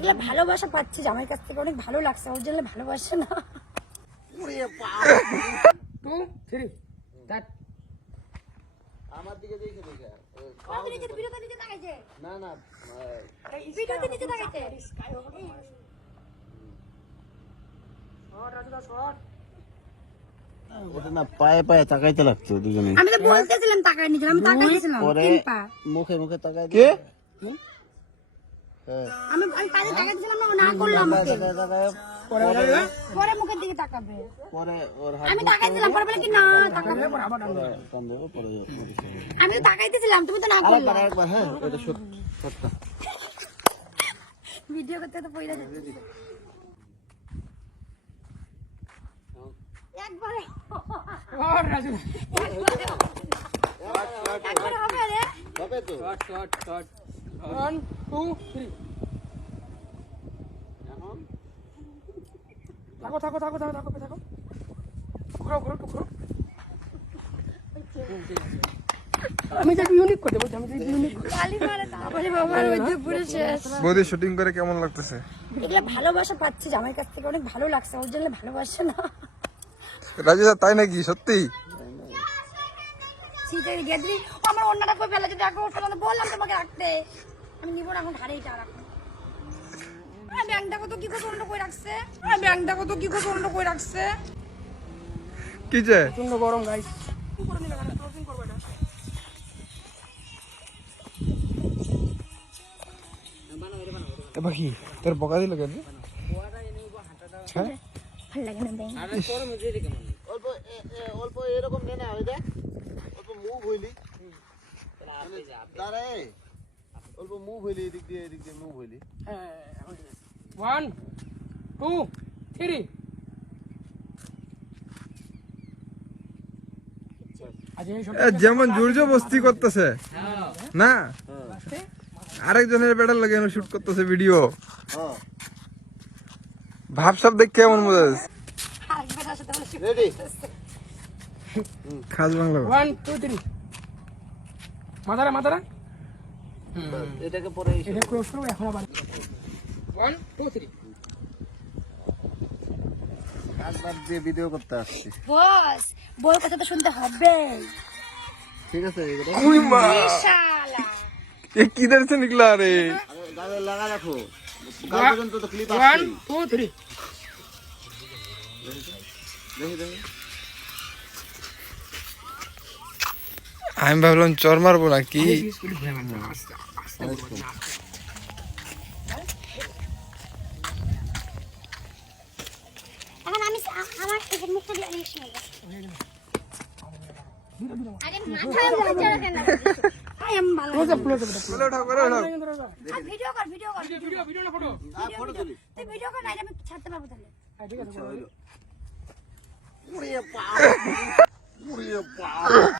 এগুলো ভালোবাসা পাচ্ছি জামাইয়ের কাছ থেকে অনেক ভালো লাগছে ওর জন্য ভালোবাসে না। টু থ্রি আমার দিকে দেখে দেখে। এ, ভিডিওতে নিচে তাকাইছে না না ভিডিওতে নিচে তাকাইছে ওটা না পায়ে পায়ে তাকাইতে লাগতো দুজনে। আমি তো বলতেছিলাম তাকাই আমি তাকাইছিলাম। মুখে মুখে তাকাই কে? হ্যাঁ। আমি আমি কাজে টাকা দিছিলাম না না করল আমাকে। পরে পরে মুখের দিকে তাকাবে। পরে ওর হাত আমি তাকাইছিলাম পরে বলে কি না তাকাবে পরে আমি তাকাইতেছিলাম তুমি তো না করলে। আবার একবার হ্যাঁ এটা সত্য সত্য। ভিডিও করতে তো পয়লা যাচ্ছে। একবারে। ও রাজু একবারে হবে রে। হবে তো? শর্ট শর্ট থাকো থাকো থাকো থাকো আমি যাকে আমি শুটিং করে কেমন লাগতেছে? ভালোবাসা পাচ্ছি জামাই কাছ থেকে অনেক ভালো লাগছে ওর জন্য ভালোবাসা না। রাজু তাই নাকি? সত্যি? গেদরি ও আমার অন্যটা কই ফেলে? যদি আগে ওর বললাম তোমাকে রাখতে। আমি নিব না এখন ঘাড়ে এটা রাখো। ব্যাংক দেখো তো কি করে অন্য কই রাখছে। ব্যাংক দেখো তো কি করে অন্য কই রাখছে। কি যে? প্রচণ্ড গরম গাইস এবার কি তোর বকা দিল কেন? ভালো লাগে না অল্প অল্প এরকম নে না ওই দেখ। মুভ হইলি। দাঁড়ায় অল্প মুভ হইলি এদিক দিয়ে এদিক দিয়ে মুভ হইলি। ওয়ান টু থ্রি এই এ, যেমন জোর বস্তি করতেছে না? আরেকজনের বেটার লাগে শুট করতেছে ভিডিও হ্যাঁ। ভাব সাব দেখে কেমন বলে রেডি খাস বাংলা ওয়ান টু থ্রি মাথারা মাথারা এটাকে পরে এটা ক্লোজ করব এখন আবার ওয়ান টু থ্রি একবার দিয়ে ভিডিও করতে আসছি। বস বউর কথা তো শুনতে হবে। ঠিক আছে এগুলো মা! এ কি ধরছে নিকলা রে? গালে লাগা রাখো গাল পর্যন্ত তো ক্লিপ ওয়ান আসছে টু থ্রি দেখি দেখি আমি ভাবলাম চর মারবো না কি এখন আমি আমার এই মুখটা দিয়ে অনেক সময় আরে মাথায় বলছে কেন আই এম ভালো ক্লোজ আপ ক্লোজ ভিডিও কর ভিডিও কর ভিডিও ভিডিও না ফটো ফটো তুলি তুই ভিডিও কর না আমি ছাড়তে পারব তাহলে ঠিক আছে ওরে ওরে